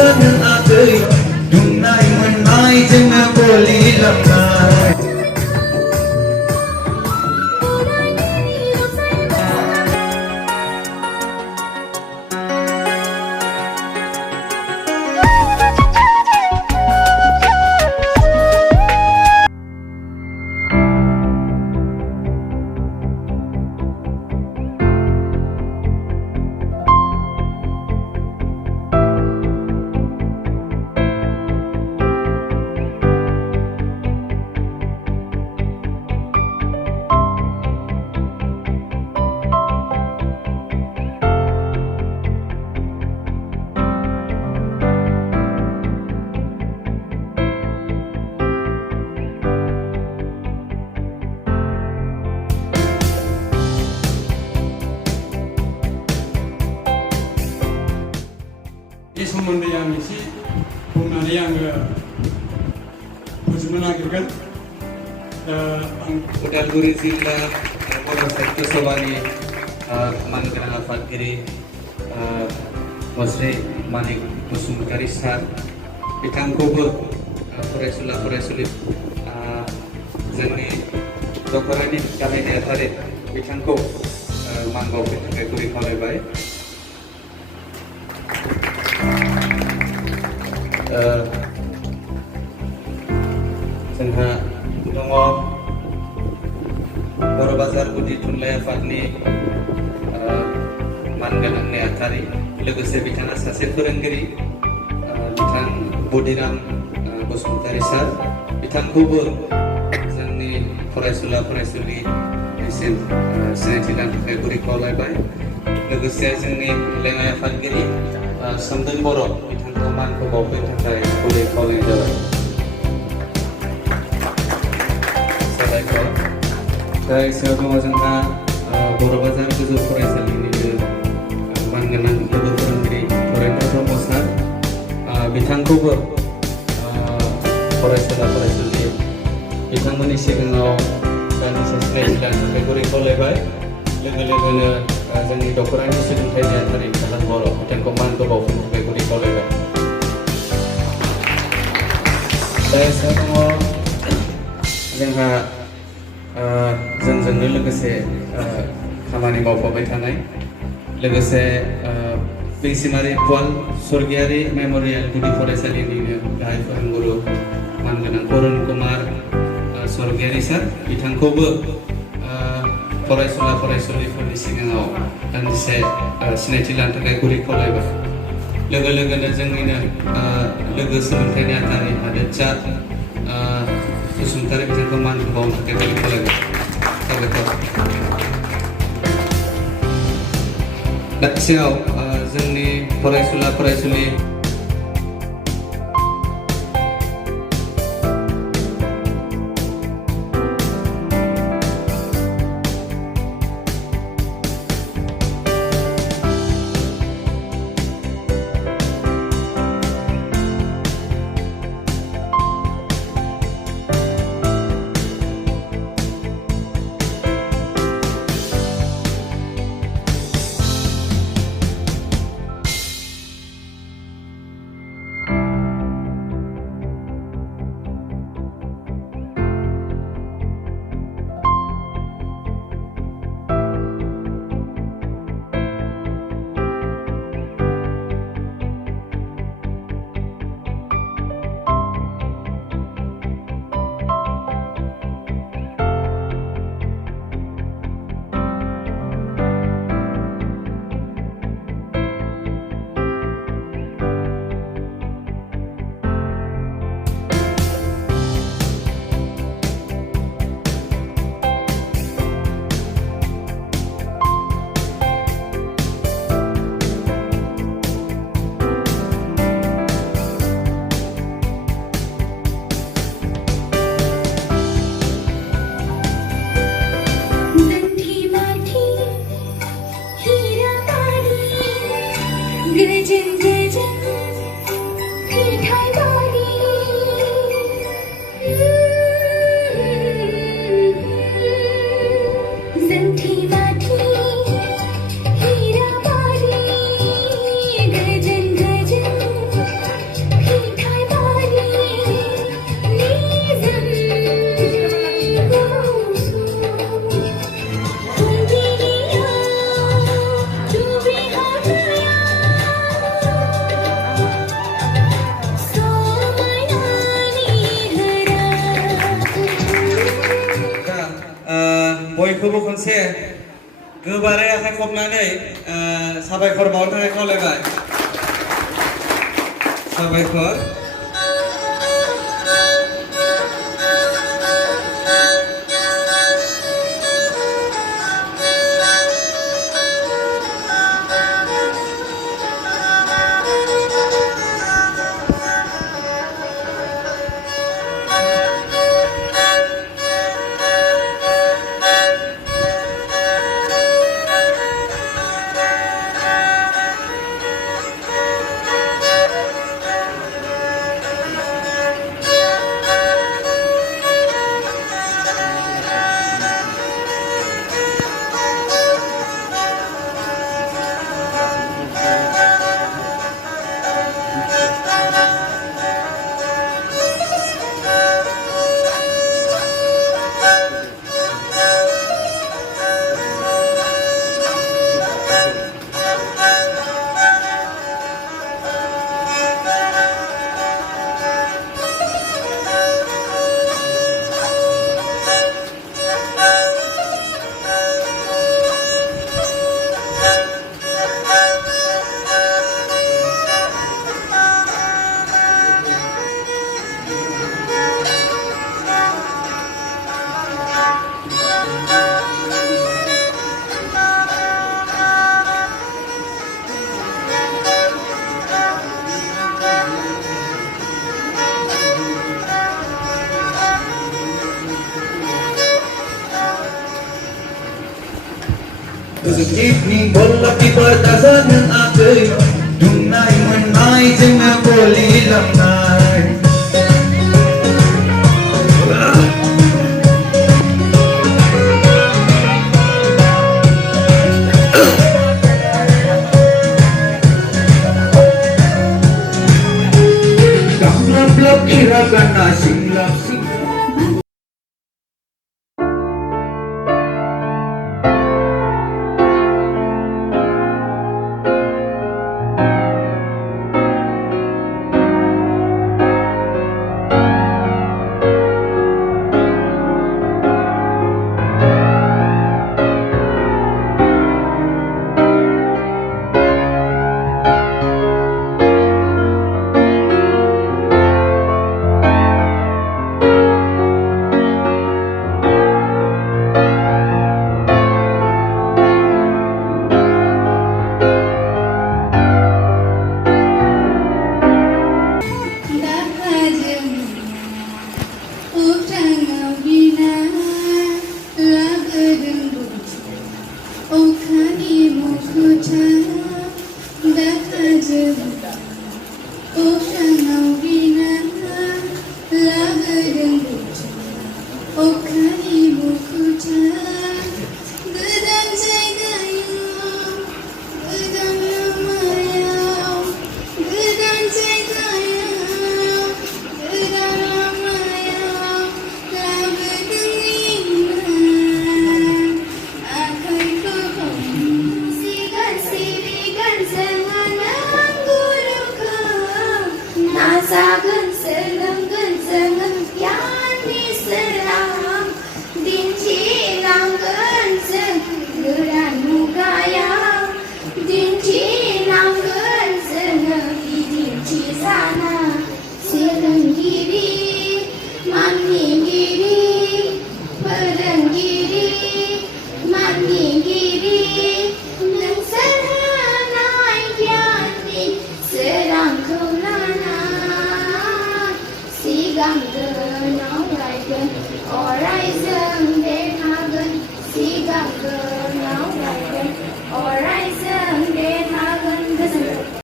जों आगै दुंनाय मोननाय जोङो गलि लांनाय Ini sombong dia misi, bukan dia yang berjuang lagi kan? Udalguri Zilla, Polres Sektor Sobani, Manggana Fakiri, Masri Manik Musumkari Sar, Bitangkubu, Puresulit, Zani Dokorani kami di atas Bitangku, Manggau Bitangkuri Kolai Bay. जोंहा दङ बर' बाजार गुदि थुनलाइ आफादनि मानगोनां नेहाथारि लोगोसे बिथाङा सासे फोरोंगिरि बिथां बदिराम बसुमतारी सार बिथांखौबो जोंनि फरायसुला फरायसुलिनिसिम सिनायथि होनो थाखाय गुरै खावलायबाय लोगोसे जोंनि लेङाइ आफादगिरि सोमदोन बर' बिथांखौ मानखौ बावफैनो थाखाय गुरै खावलायनाय जाबाय सायाव दङ जोंहा बर' बाजार गोजौ फरायसालिनिनो मानगोनां लोगो फोरोंगिरि धरेन्द्र ब्रह्म सार बिथांखौबो फरायसुला फरायसुलि बिथांमोननि सिगाङाव दान्दिसे सिनायथि लानो थाखाय गुरै खावलायबाय लोगोनो जोंनि दख'रानि सोलोंथाइ नेहाथारि खालाम बर' बिथांखौ मानखौ बावफैनो थाखाय गुरै खावलायबाय सायाव दङ जोंहा जोंजोंनो लोगोसे खामानि मावफाबाय थानाय लोगोसे बेंसिमारि पुवाल स्वर्गियारि मेम'रियेल गुदि फरायसालिनिनो गाहाय फोरोंगुरु मानगोनां अरुण कुमार स्वर्गियारि सार बिथांखौबो फरायसुला फरायसुलिफोरनि सिगाङाव दान्दिसे सिनायथि लानो थाखाय गुरै खावलायबाय लोगोनो जोंनिनो लोगो सोलोंथाइ नेहाथारि हादोरसा बसुमतारी बिथांखौ मान बावनो थाखाय गुरै खावलायबाय दासियाव जोंनि फरायसुला फरायसुलि बयखौबो खनसे गोबारै आखाइ खबनानै साबायखर बावनो थाखाय खावलायबाय साबायखर Rezeki bolla tiba dasangan akai Dunai menai jenga boli langai Gamlap lap kira gana singlap sing Serang kau lana, sigang